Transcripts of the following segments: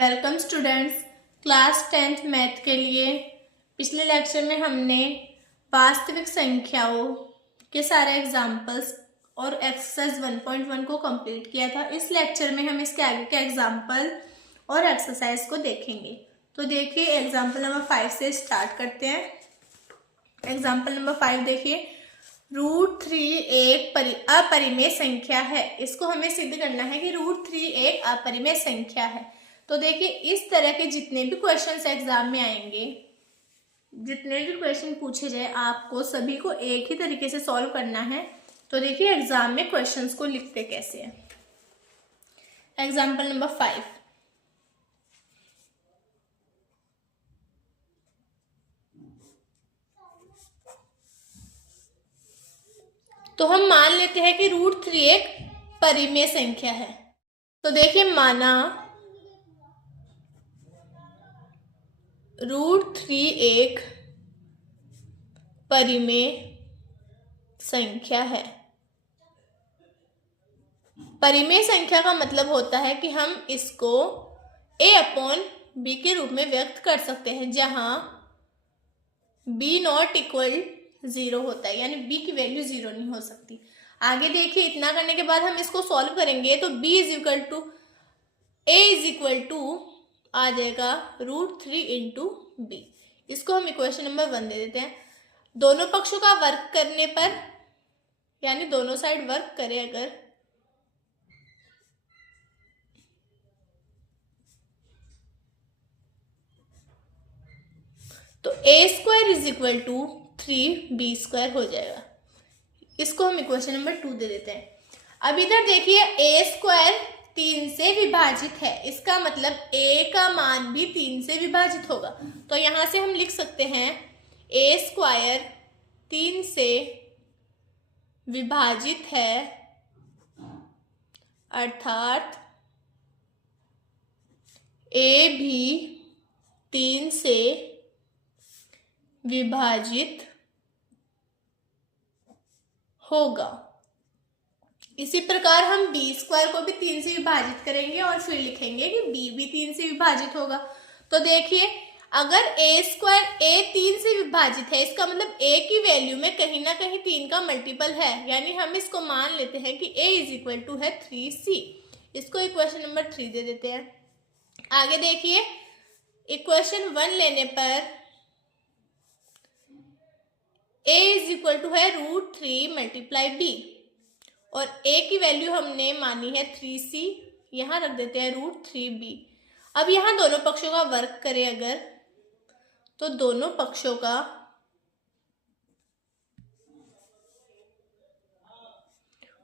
Welcome students, class 10th math के लिए पिछले लेक्चर में हमने वास्तविक संख्याओं के सारे एग्जाम्पल्स और एक्सरसाइज 1.1 को कंप्लीट किया था। इस लेक्चर में हम इसके आगे के एग्जाम्पल और एक्सरसाइज को देखेंगे। तो देखिए, एग्जाम्पल नंबर 5 से स्टार्ट करते हैं। एग्जाम्पल नंबर 5 देखिए, √3 एक अपरिमेय संख्या है। इसको हमें सिद्ध करना है कि √3 एक अपरिमेय संख्या है। तो देखिए, इस तरह के जितने भी क्वेश्चंस एग्जाम में आएंगे, जितने भी क्वेश्चन पूछे जाए, आपको सभी को एक ही तरीके से सॉल्व करना है। तो देखिए एग्जाम में क्वेश्चंस को लिखते कैसे हैं। एग्जाम्पल नंबर 5, तो हम मान लेते हैं कि √3 एक परिमेय संख्या है। तो देखिए, माना √3 एक परिमेय संख्या है। परिमेय संख्या का मतलब होता है कि हम इसको a/b के रूप में व्यक्त कर सकते हैं, जहां b≠0 होता है, यानी b की वैल्यू 0 नहीं हो सकती। आगे देखिए, इतना करने के बाद हम इसको सॉल्व करेंगे तो b a आ जाएगा √3 इंटू b। इसको हम इक्वेशन नंबर 1 दे देते हैं। दोनों पक्षों का वर्क करने पर, यानी दोनों साइड वर्क करें अगर, तो a² = 3b² हो जाएगा। इसको हम इक्वेशन नंबर 2 दे देते हैं। अब इधर देखिए, a² 3 से विभाजित है, इसका मतलब a का मान भी 3 से विभाजित होगा। तो यहां से हम लिख सकते हैं a² 3 से विभाजित है, अर्थात a भी 3 से विभाजित होगा। इसी प्रकार हम b² को भी 3 से विभाजित करेंगे और फिर लिखेंगे कि b भी 3 से विभाजित होगा। तो देखिए, अगर a 3 से विभाजित है, इसका मतलब a की वैल्यू में कहीं ना कहीं 3 का मल्टीपल है, यानी हम इसको मान लेते हैं कि a = है 3c। इसको इक्वेशन नंबर 3 दे देते हैं। आगे देखिए, इक्वेशन 1 लेने पर a = है √3 × b, और a की वैल्यू हमने मानी है 3c, यहां रख देते हैं √3b। अब यहां दोनों पक्षों का वर्ग करें अगर, तो दोनों पक्षों का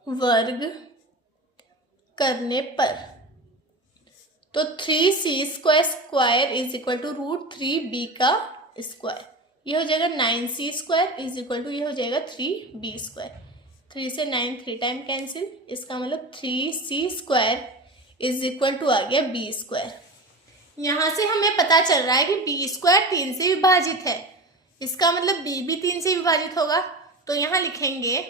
वर्ग करने पर, तो 3c² = √3b का स्क्वायर, ये हो जाएगा 9c² ये हो जाएगा 3b²। 3 से 9 3 टाइम कैंसिल, इसका मतलब 3c² = आ गया b²। यहां से हमें पता चल रहा है कि b² 3 से विभाजित है, इसका मतलब b भी 3 से विभाजित होगा। तो यहां लिखेंगे,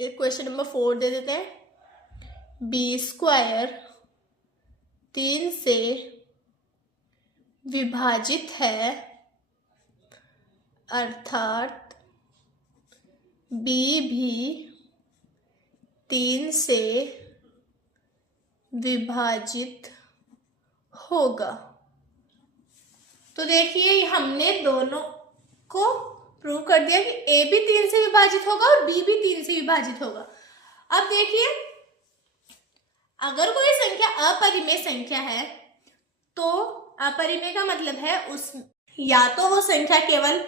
क्वेश्चन नंबर 4 दे देते हैं, b² 3 से विभाजित है, अर्थात b भी 3 से विभाजित होगा। तो देखिए, हमने दोनों को प्रूव कर दिया कि a भी 3 से विभाजित होगा और b भी 3 से विभाजित होगा। अब देखिए, अगर कोई संख्या अपरिमेय संख्या है, तो अपरिमेय का मतलब है उस या तो वो संख्या केवल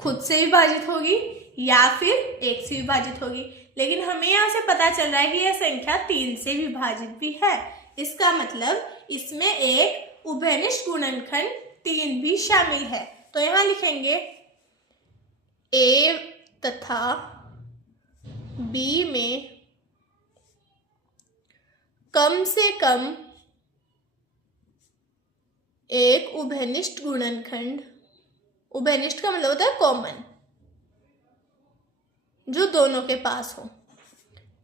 खुद से विभाजित होगी या फिर 1 से विभाजित होगी। लेकिन हमें यहाँ से पता चल रहा है कि यह संख्या 3 से विभाजित भी है, इसका मतलब इसमें एक उभयनिष्ठ गुणनखंड 3 भी शामिल है। तो यहाँ लिखेंगे a तथा b में कम से कम एक उभयनिष्ठ गुणनखंड, उभयनिष्ठ का मतलब होता है कॉमन, जो दोनों के पास हो,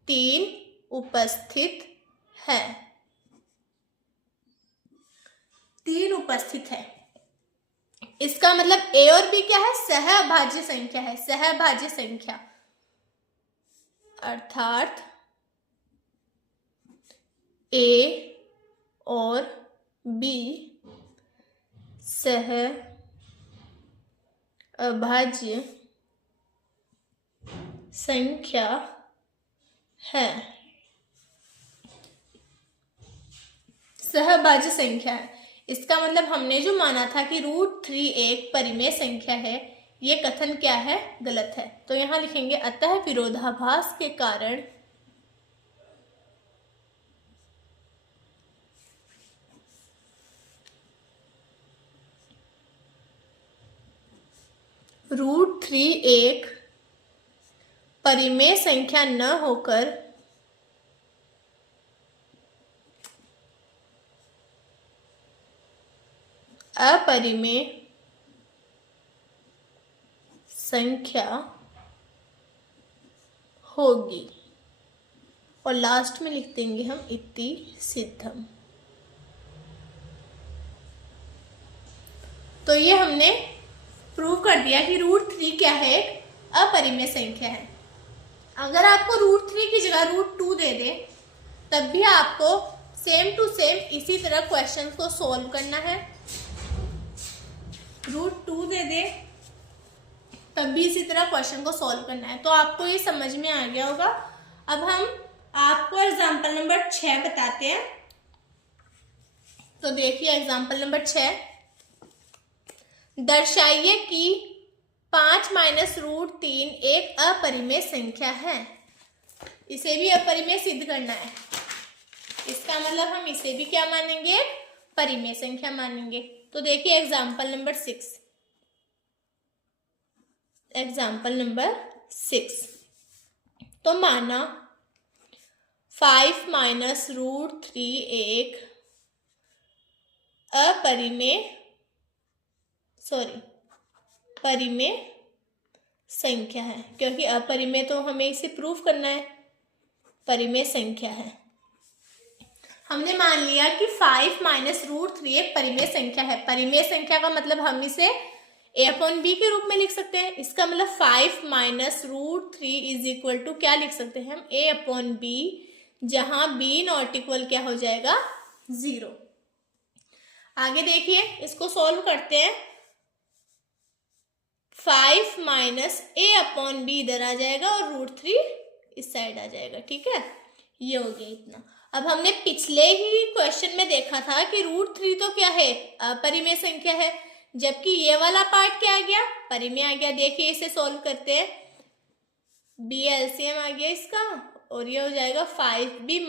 3 उपस्थित है। उपस्थित है। इसका मतलब ए और बी क्या है, सहअभाज्य संख्या है, सहअभाज्य संख्या, अर्थात ए और बी सहअभाज्य संख्या है, सहअभाज्य संख्या है। इसका मतलब हमने जो माना था कि √3 एक परिमेय संख्या है, ये कथन क्या है, गलत है। तो यहां लिखेंगे अतः विरोधाभास के कारण √3 एक परिमेय संख्या न होकर अपरिमेय संख्या होगी। और लास्ट में लिख देंगे हम इति सिद्धम। तो ये हमने प्रूव कर दिया कि √3 क्या है, एक अपरिमेय संख्या है। अगर आपको √3 की जगह √2 दे दे तब भी आपको सेम टू सेम इसी तरह क्वेश्चन को सोल्व करना है। √2 दे दे तब भी इसी तरह क्वेश्चन को सॉल्व करना है। तो आपको ये समझ में आ गया होगा। अब हम आपको एग्जाम्पल नंबर 6 बताते हैं। तो देखिए एग्जाम्पल नंबर 6, दर्शाइए कि 5 - √3 एक अपरिमेय संख्या है। इसे भी अपरिमेय सिद्ध करना है। इसका मतलब हम इसे भी क्या मानेंगे, परिमेय संख्या मानेंगे। तो देखिए एग्जाम्पल नंबर 6, एग्जाम्पल नंबर 6। तो माना 5 - √3 एक परिमेय संख्या है, क्योंकि अपरिमेय तो हमें इसे प्रूव करना है, परिमेय संख्या है। हमने मान लिया कि 5 - √3 एक परिमेय संख्या है। परिमेय संख्या का मतलब हम इसे a/b के रूप में लिख सकते हैं। इसका मतलब 5 - √3 इज इक्वल टू क्या लिख सकते हैं हम, a/b, जहां b नॉट इक्वल क्या हो जाएगा, 0। आगे देखिए इसको सॉल्व करते हैं। 5 - a/b इधर आ जाएगा और √3 इस साइड आ जाएगा। ठीक है, ये हो गया इतना। अब हमने पिछले ही क्वेश्चन में देखा था कि √3 तो क्या है, अपरिमेय संख्या है, जबकि ये वाला पार्ट क्या आ गया, परिमेय आ गया। देखिए इसे सॉल्व करते हैं। b एलसीएम आ गया इसका और ये हो जाएगा 5b -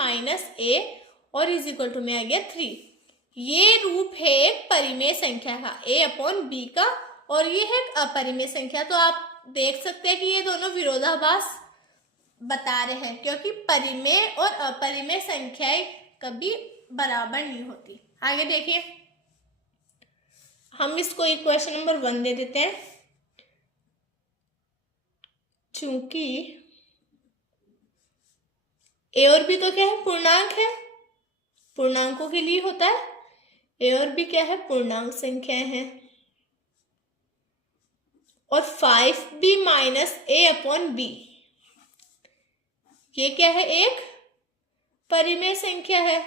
a और इज इक्वल टू में आ गया 3। ये रूप है एक परिमेय संख्या का, a/b का, और ये है एक अपरिमेय संख्या। तो आप देख सकते हैं कि ये दोनों विरोधाभास बता रहे हैं, क्योंकि परिमेय और अपरिमेय संख्याएं कभी बराबर नहीं होती। आगे देखिए, हम इसको इक्वेशन नंबर 1 दे देते हैं। चूंकि ए और बी तो क्या है, पूर्णांक है, पूर्णांकों के लिए होता है। ए और बी क्या है, पूर्णांक संख्याएं हैं। और 5b - a/b ये क्या है, एक परिमेय संख्या है।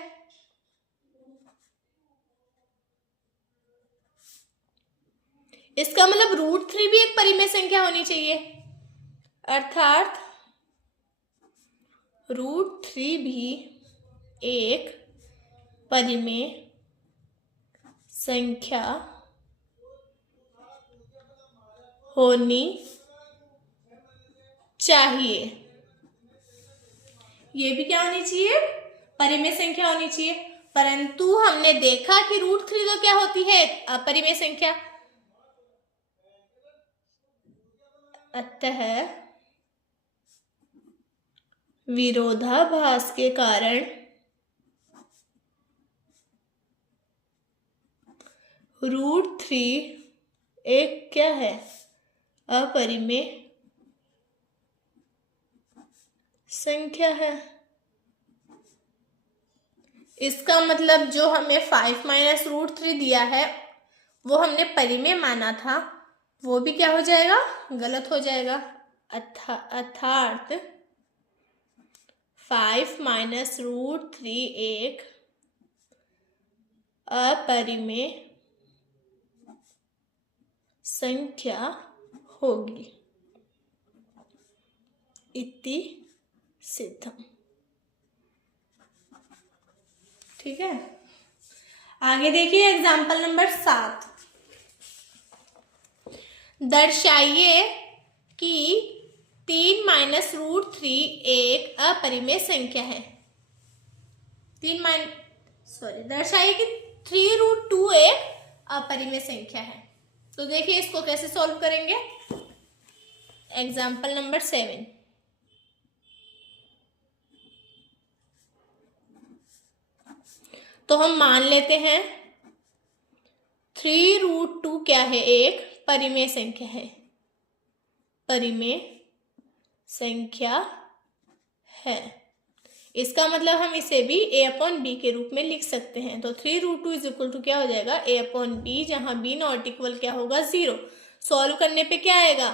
इसका मतलब √3 भी एक परिमेय संख्या होनी चाहिए, अर्थात √3 भी एक परिमेय संख्या होनी चाहिए। ये भी क्या होनी चाहिए, परिमेय संख्या होनी चाहिए। परंतु हमने देखा कि √3 तो क्या होती है, अपरिमेय संख्या। अतः विरोधाभास के कारण √3 एक क्या है, अपरिमेय संख्या है। इसका मतलब जो हमें 5 - √3 दिया है वो हमने परिमेय माना था, वो भी क्या हो जाएगा, गलत हो जाएगा। अर्थात 5 माइनस रूट 3 एक अपरिमेय संख्या होगी इति सिद्धम। ठीक है, आगे देखिए एग्जाम्पल नंबर 7। दर्शाइए कि 3 माइनस रूट 3 एक अपरिमेय संख्या है। दर्शाइए कि 3 रूट 2 एक अपरिमेय संख्या है। तो देखिए इसको कैसे सॉल्व करेंगे। Example number 7। तो हम मान लेते हैं 3 रूट 2 क्या है, एक परिमेय संख्या है, परिमेय संख्या है। इसका मतलब हम इसे भी a अपॉन बी के रूप में लिख सकते हैं। तो 3 रूट 2 इज इक्वल टू क्या हो जाएगा, a अपॉन बी, जहां b नॉट इक्वल क्या होगा, 0। सॉल्व करने पे क्या आएगा,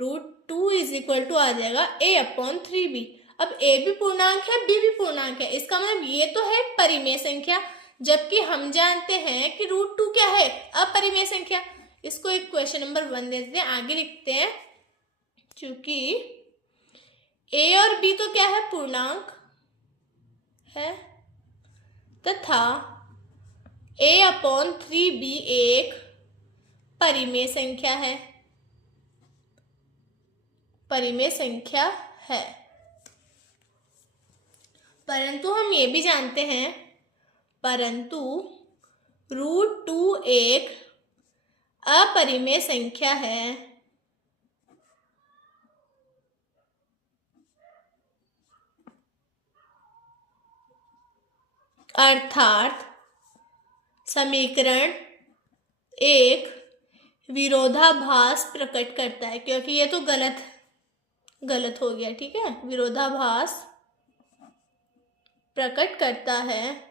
रूट 2 इज इक्वल टू आ जाएगा a अपॉन 3b। अब a भी पूर्णांक है, b भी पूर्णांक है, इसका मतलब ये तो है परिमेय संख्या, जबकि हम जानते हैं कि रूट 2 क्या है, अपरिमेय संख्या। इसको एक क्वेश्चन नंबर 1 दे देते हैं, आगे लिखते हैं। क्योंकि a और b तो क्या है, पूर्णांक है, तथा a अपॉन 3b एक परिमेय संख्या है, परिमेय संख्या है। परंतु हम ये भी जानते हैं, परंतु रूट 2 एक अपरिमेय संख्या है, अर्थात समीकरण एक विरोधाभास प्रकट करता है। क्योंकि ये तो गलत हो गया, ठीक है, विरोधाभास प्रकट करता है।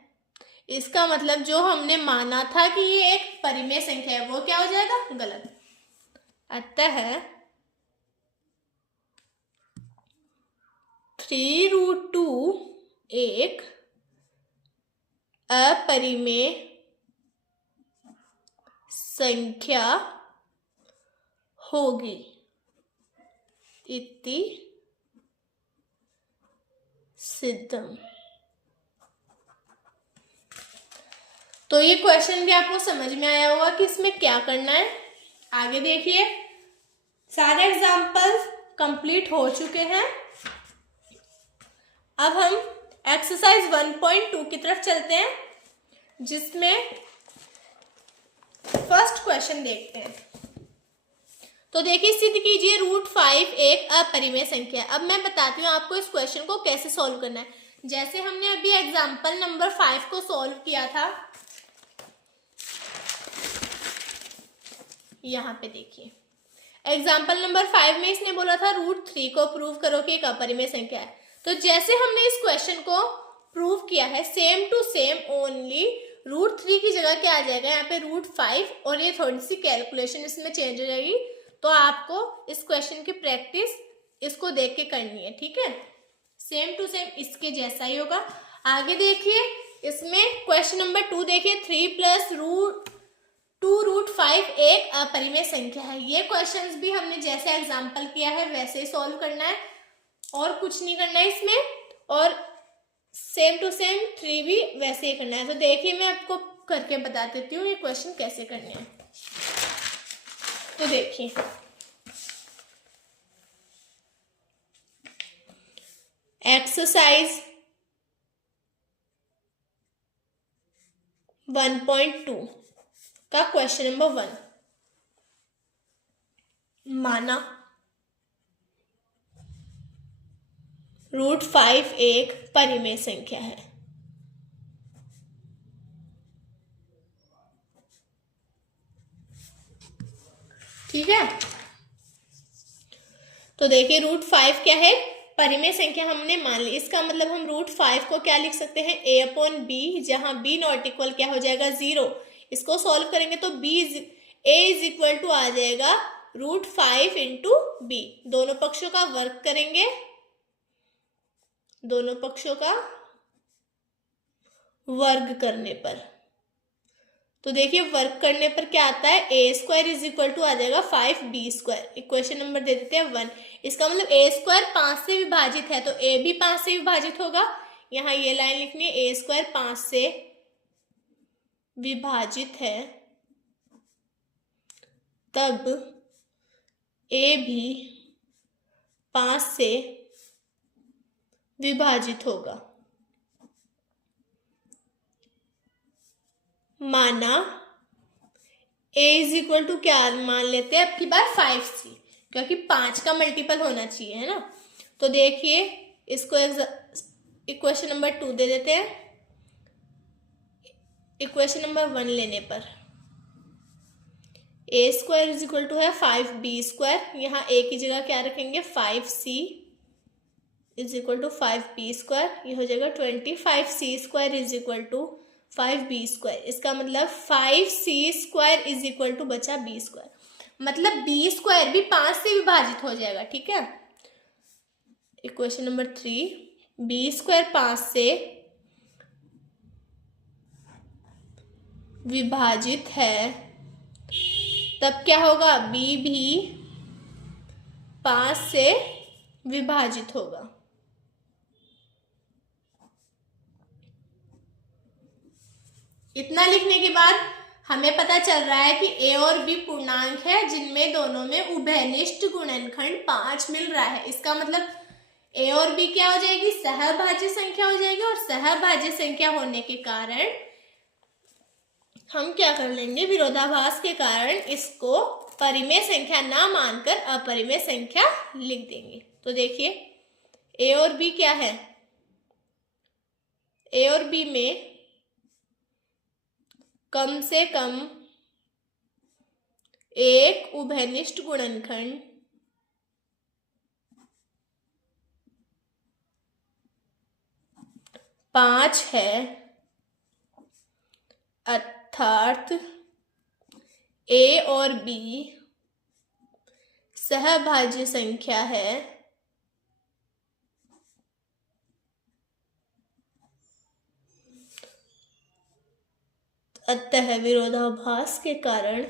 इसका मतलब जो हमने माना था कि ये एक परिमेय संख्या है, वो क्या हो जाएगा, गलत। अतः 3 रूट 2 एक अपरिमेय संख्या होगी इति सिद्धम। तो ये क्वेश्चन भी आपको समझ में आया होगा कि इसमें क्या करना है। आगे देखिए, सारे एग्जाम्पल्स कंप्लीट हो चुके हैं। अब हम एक्सरसाइज 1.2 की तरफ चलते हैं, जिसमें फर्स्ट क्वेश्चन देखते हैं। तो देखिए, सिद्ध कीजिए रूट 5 एक अपरिमेय संख्या है। अब मैं बताती हूँ आपको इस क्वेश्चन को कैसे सॉल्व करना है। जैसे हमने अभी एग्जाम्पल नंबर 5 को सॉल्व किया था, यहाँ पे देखिए एग्जाम्पल नंबर 5 में इसने बोला था रूट 3 को प्रूव करो कि एक अपरिमेय संख्या है। तो जैसे हमने इस क्वेश्चन को प्रूव किया है, same to same, only root 3 की जगह क्या आ जाएगा, यहाँ पे रूट 5, और ये थोड़ी सी कैलकुलेशन इसमें चेंज हो जाएगी। तो आपको इस क्वेश्चन की प्रैक्टिस इसको देख के करनी है, ठीक है, सेम टू सेम इसके जैसा ही होगा। आगे देखिए, इसमें क्वेश्चन नंबर 2 देखिए, 3 प्लस 2 रूट 5 एक अपरिमेय संख्या है। ये क्वेश्चंस भी हमने जैसे एग्जाम्पल किया है वैसे ही सॉल्व करना है, और कुछ नहीं करना है इसमें, और सेम टू सेम 3 भी वैसे ही करना है। तो देखिए, मैं आपको करके बता देती हूँ ये क्वेश्चन कैसे करने हैं। तो देखिए, एक्सरसाइज 1.2 का क्वेश्चन नंबर 1, माना रूट 5 एक परिमेय संख्या है। ठीक है, तो देखिए रूट 5 क्या है, परिमेय संख्या हमने मान ली। इसका मतलब हम रूट 5 को क्या लिख सकते हैं, a अपॉन बी, जहां b नॉट इक्वल क्या हो जाएगा, 0। इसको सॉल्व करेंगे तो b a is equal to आ जाएगा √5 इंटू बी। दोनों पक्षों का वर्ग करेंगे, दोनों पक्षों का वर्ग करने पर तो देखिए वर्ग करने पर क्या आता है, ए स्क्वायर इज इक्वल टू आ जाएगा 5b²। इक्वेशन नंबर दे देते हैं 1। इसका मतलब ए स्क्वायर 5 से विभाजित है तो ए भी 5 से विभाजित होगा। यहाँ ये लाइन लिखनी है, ए स्क्वायर 5 से विभाजित है तब ए भी 5 से विभाजित होगा। माना a इज इक्वल टू क्या मान लेते हैं अब की बार 5c, क्योंकि 5 का मल्टीपल होना चाहिए, है ना। तो देखिए इसको इक्वेशन नंबर 2 दे देते हैं। इक्वेशन नंबर 1 लेने पर a square is equal to है 5b²। यहाँ a की जगह क्या रखेंगे, 5c is equal to 5b²। ये हो जाएगा 25c² is equal to 5b²। इसका मतलब 5c² इज इक्वल टू बचा b², मतलब b² भी 5 से विभाजित हो जाएगा, ठीक है। इक्वेशन नंबर 3, b² 5 से विभाजित है तब क्या होगा, b भी 5 से विभाजित होगा। इतना लिखने के बाद हमें पता चल रहा है कि a और b पूर्णांक है जिनमें दोनों में उभयनिष्ठ गुणनखंड 5 मिल रहा है। इसका मतलब a और b क्या हो जाएगी, सहभाज्य संख्या हो जाएगी। और सहभाज्य संख्या होने के कारण हम क्या कर लेंगे, विरोधाभास के कारण इसको परिमेय संख्या ना मानकर अपरिमेय संख्या लिख देंगे। तो देखिए a और b क्या है, a और b में कम से कम एक उभयनिष्ठ गुणनखंड 5 है, अर्थात a और b सहभाज्य संख्या है अतः विरोधाभास के कारण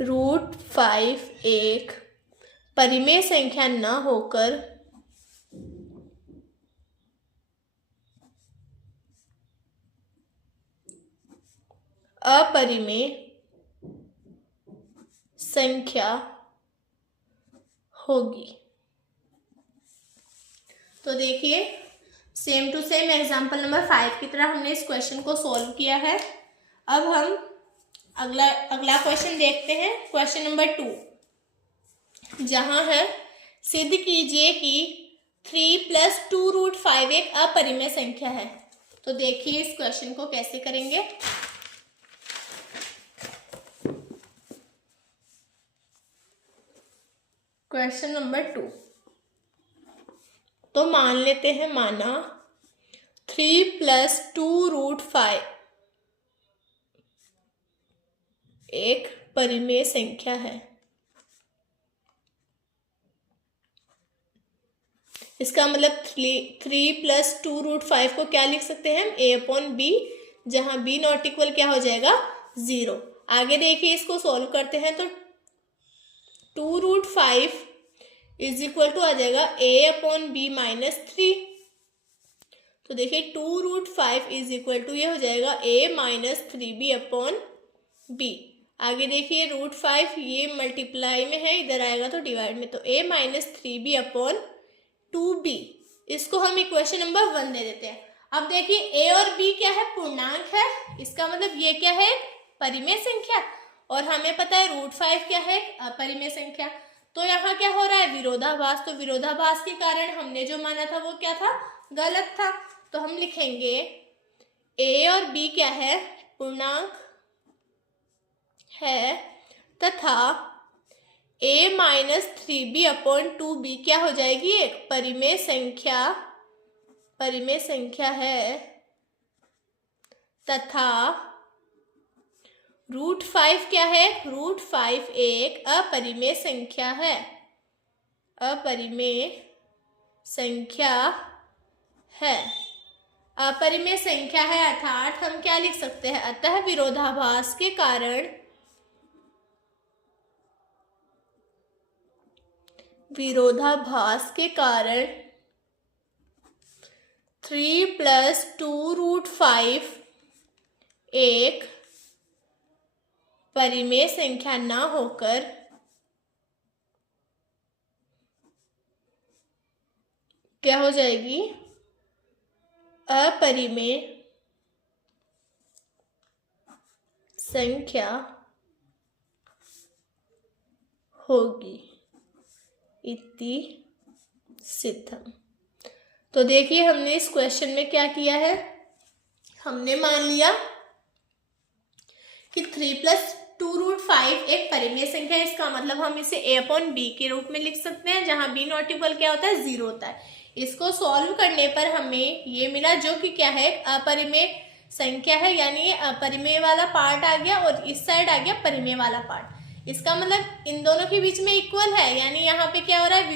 √5 एक परिमेय संख्या न होकर अपरिमेय संख्या होगी। तो देखिए same to same example number 5 की तरह हमने इस क्वेश्चन को सॉल्व किया है। अब हम अगला क्वेश्चन देखते हैं, क्वेश्चन नंबर 2, जहां है सिद्ध कीजिए कि 3 + 2√5 एक अपरिमेय संख्या है। तो देखिए इस क्वेश्चन को कैसे करेंगे। क्वेश्चन नंबर 2, तो मान लेते हैं, माना 3 + 2√5 एक परिमेय संख्या है। इसका मतलब 3 + 2√5 को क्या लिख सकते हैं हम, a/b, जहां b नॉट इक्वल क्या हो जाएगा, 0। आगे देखिए इसको सॉल्व करते हैं तो 2√5 इज इक्वल टू आ जाएगा a/b - 3। तो देखिए 2√5 इज इक्वल टू ये हो जाएगा a - 3b/b। आगे देखिए √5 ये मल्टीप्लाई में है, इधर आएगा तो डिवाइड में, तो a - 3b/2b। इसको हम इक्वेशन नंबर 1 दे देते हैं। अब देखिए a और b क्या है, पूर्णांक है। इसका मतलब ये क्या है, परिमेय संख्या, और हमें पता है √5 क्या है, अपरिमेय संख्या। तो यहाँ क्या हो रहा है, विरोधाभास। तो विरोधाभास के कारण हमने जो माना था वो क्या था, गलत था। तो हम लिखेंगे a और b क्या है, पूर्णांक है तथा a minus 3b upon 2b क्या हो जाएगी, एक परिमेय संख्या है तथा √5 क्या है, √5 एक अपरिमेय संख्या है, अपरिमेय संख्या है अर्थात हम क्या लिख सकते हैं, अतः विरोधाभास के कारण 3 + 2√5 एक परिमेय संख्या ना होकर क्या हो जाएगी, अपरिमेय संख्या होगी इति सिद्धम। तो देखिए हमने इस क्वेश्चन में क्या किया है, हमने मान लिया कि 3 + 2√5 एक परिमेय संख्या है। इसका मतलब हम इसे a अपॉन b के रूप में लिख सकते हैं, जहां b नॉट इक्वल क्या होता है, 0 होता है। इसको सॉल्व करने पर हमें ये मिला जो कि क्या है, अपरिमेय संख्या है, यानी ये अपरिमेय वाला पार्ट आ गया और इस साइड आ गया परिमेय वाला पार्ट। इसका मतलब इन दोनों के बीच में इक्वल है, यानी यहाँ पे क्या हो रहा है,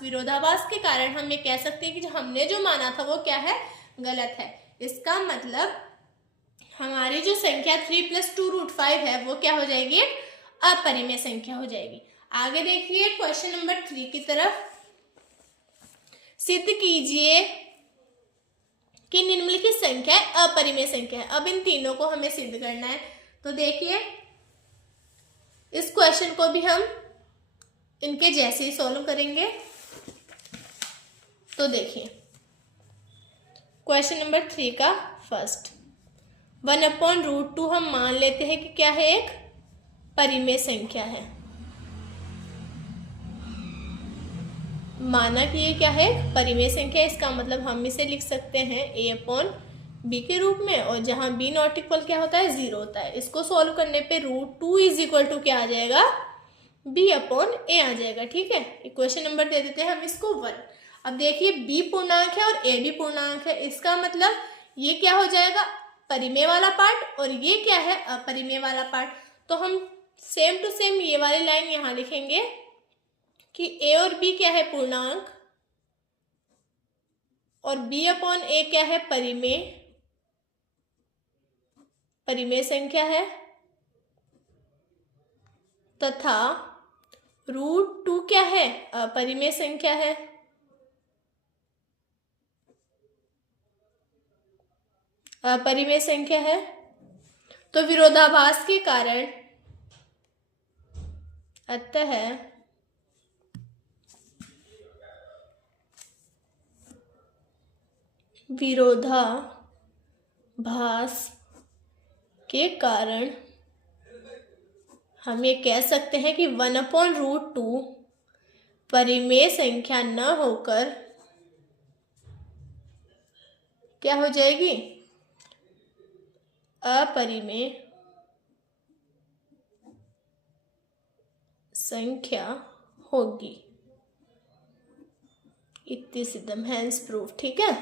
विरोधाभास के कारण हम ये कह सकते हैं कि जो हमने जो माना था वो क्या है, गलत है। इसका मतलब हमारी जो संख्या 3 + 2√5 है वो क्या हो जाएगी, अपरिमेय संख्या हो जाएगी। आगे देखिए क्वेश्चन नंबर 3 की तरफ। सिद्ध कीजिए कि निम्नलिखित संख्या अपरिमेय संख्या है। अब इन तीनों को हमें सिद्ध करना है। तो देखिए इस क्वेश्चन को भी हम इनके जैसे ही सॉल्व करेंगे। तो देखिए क्वेश्चन नंबर 3 का फर्स्ट, 1/√2 हम मान लेते हैं कि क्या है, एक परिमेय संख्या है। माना कि ये क्या है, परिमेय संख्या। इसका मतलब हम इसे लिख सकते हैं a अपॉन b के रूप में, और जहां b नॉट इक्वल क्या होता है, 0 होता है। इसको सॉल्व करने पे √2 = क्या आ जाएगा, b अपॉन a आ जाएगा। ठीक है, इक्वेशन नंबर दे देते हैं हम इसको 1। अब देखिए b पूर्णांक है और a भी पूर्णांक है। इसका मतलब ये क्या हो जाएगा, परिमेय वाला पार्ट, और ये क्या है, अपरिमेय वाला पार्ट। तो हम सेम टू सेम ये वाली लाइन यहाँ लिखेंगे कि a और b क्या है, पूर्णांक, और b अपॉन a क्या है, परिमेय संख्या है, तथा √2 क्या है, अपरिमेय संख्या है। अपरिमेय संख्या है। तो विरोधाभास के कारण अतः विरोधाभास के कारण हम ये कह सकते हैं कि 1/√2 परिमेय संख्या न होकर क्या हो जाएगी, अपरिमेय संख्या होगी इति सिद्धम, हैंस प्रूफ। ठीक है,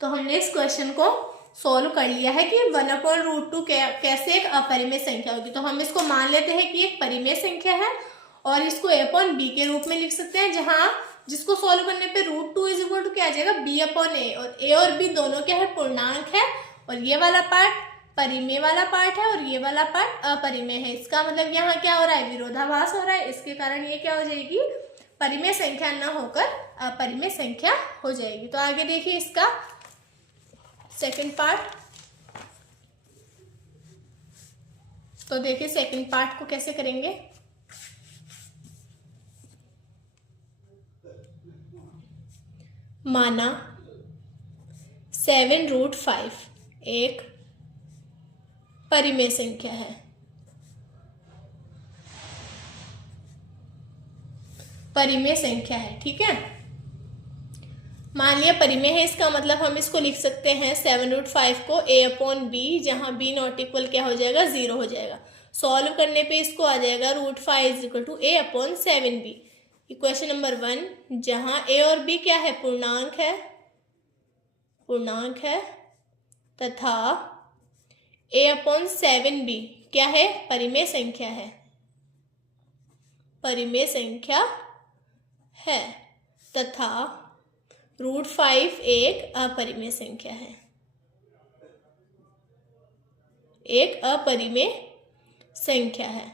तो हमने इस क्वेश्चन को सॉल्व कर लिया है कि 1/√2 कैसे एक अपरिमेय संख्या होगी। तो हम इसको मान लेते हैं कि एक परिमेय संख्या है और इसको a अपॉन b के रूप में लिख सकते हैं, जहां जिसको सॉल्व करने पे √2 = क्या आ जाएगा, b अपॉन a, और a और b दोनों क्या है, पूर्णांक है, और ये वाला पार्ट परिमेय वाला पार्ट है और ये वाला पार्ट अपरिमेय है। इसका मतलब यहाँ क्या हो रहा है, विरोधाभास हो रहा है। इसके कारण ये क्या हो जाएगी, परिमेय संख्या न होकर अपरिमेय संख्या हो जाएगी। तो आगे देखिए इसका सेकंड पार्ट। तो देखिए सेकंड पार्ट को कैसे करेंगे। माना 7√5 एक परिमेय संख्या है। परिमेय संख्या है, ठीक है। मान लिया परिमेय है, इसका मतलब हम इसको लिख सकते हैं 7√5 को a अपॉन b, जहां b नॉट इक्वल क्या हो जाएगा, 0 हो जाएगा। सॉल्व करने पे इसको आ जाएगा √5 = a/7b। इक्वेशन नंबर 1, जहां a और b क्या है, पूर्णांक है तथा a/7b क्या है, परिमेय संख्या है तथा √5 एक अपरिमेय संख्या है।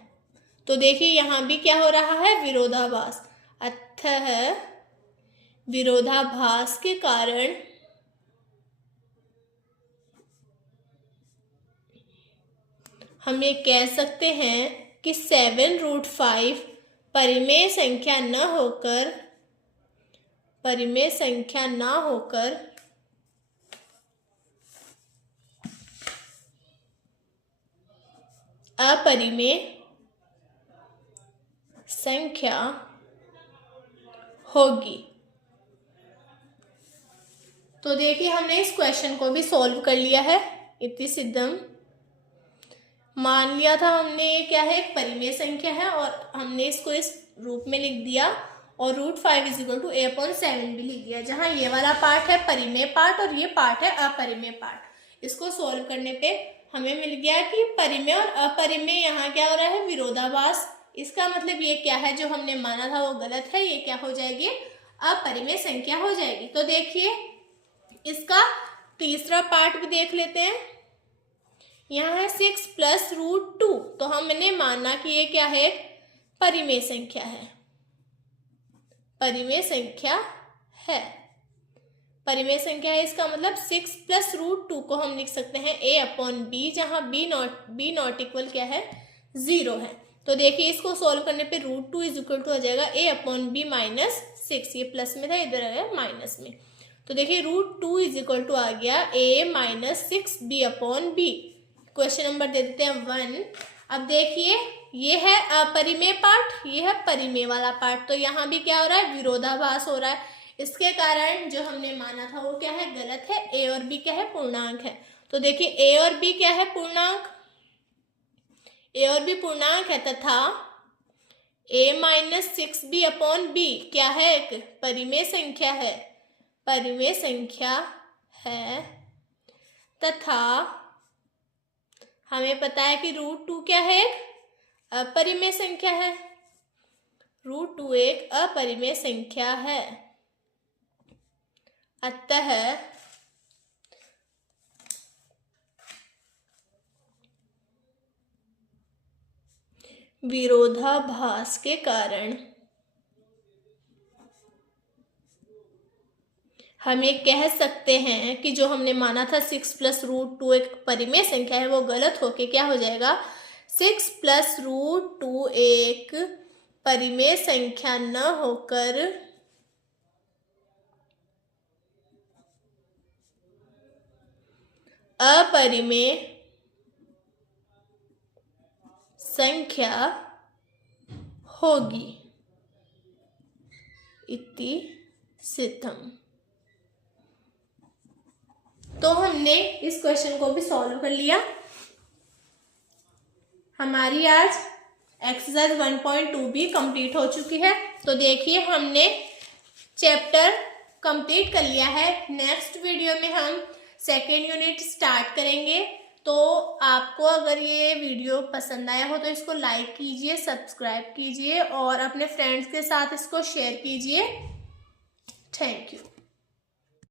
तो देखिए यहां भी क्या हो रहा है, विरोधाभास। अतः विरोधाभास के कारण हम ये कह सकते हैं कि 7√5 परिमेय संख्या न होकर अपरिमेय संख्या होगी। तो देखिए हमने इस क्वेश्चन को भी सॉल्व कर लिया है। इति सिद्धम, मान लिया था हमने ये क्या है, एक परिमेय संख्या है और हमने इसको इस रूप में लिख दिया और √5 = a/7 भी लिख दिया, जहां ये वाला पार्ट है परिमेय पार्ट और ये पार्ट है अपरिमेय पार्ट। इसको सॉल्व करने पे हमें मिल गया कि परिमेय और अपरिमेय यहाँ क्या हो रहा है, विरोधाभास। इसका मतलब ये क्या है, जो हमने माना था वो गलत है, ये क्या हो जाएगी, अपरिमेय संख्या हो जाएगी। तो देखिए इसका तीसरा पार्ट भी देख लेते हैं। यहाँ है 6 + √2, तो हमने माना कि ये क्या है, परिमेय संख्या है। परिमेय संख्या है, इसका मतलब 6 + √2 को हम लिख सकते हैं a/b, जहां b नॉट इक्वल क्या है, 0 है। तो देखिए इसको सॉल्व करने पे √2 = आ जाएगा a/b - 6, ये प्लस में था, इधर आ गया माइनस में। तो देखिए √2 = आ गया a - 6b/b। क्वेश्चन नंबर दे देते हैं 1। अब देखिए ये है अपरिमेय पार्ट, ये है परिमेय वाला पार्ट, तो यहाँ भी क्या हो रहा है, विरोधाभास हो रहा है। इसके कारण जो हमने माना था वो क्या है, गलत है। a और b क्या है, पूर्णांक है। तो देखिए a और b क्या है, पूर्णांक, a और b पूर्णांक है तथा a - 6b/b क्या है, एक परिमेय संख्या है तथा हमें पता है कि √2 क्या है, अपरिमेय संख्या है। √2 एक अपरिमेय संख्या है। अतः विरोधाभास के कारण हम ये कह सकते हैं कि जो हमने माना था 6 + √2 एक परिमेय संख्या है, वो गलत होके क्या हो जाएगा, 6 + √2 एक परिमेय संख्या न होकर अपरिमेय संख्या होगी। इति सिद्धम। तो हमने इस क्वेश्चन को भी सॉल्व कर लिया। हमारी आज एक्सरसाइज 1.2 भी कंप्लीट हो चुकी है। तो देखिए हमने चैप्टर कंप्लीट कर लिया है। नेक्स्ट वीडियो में हम सेकेंड यूनिट स्टार्ट करेंगे। तो आपको अगर ये वीडियो पसंद आया हो तो इसको लाइक कीजिए, सब्सक्राइब कीजिए और अपने फ्रेंड्स के साथ इसको शेयर कीजिए। Thank you.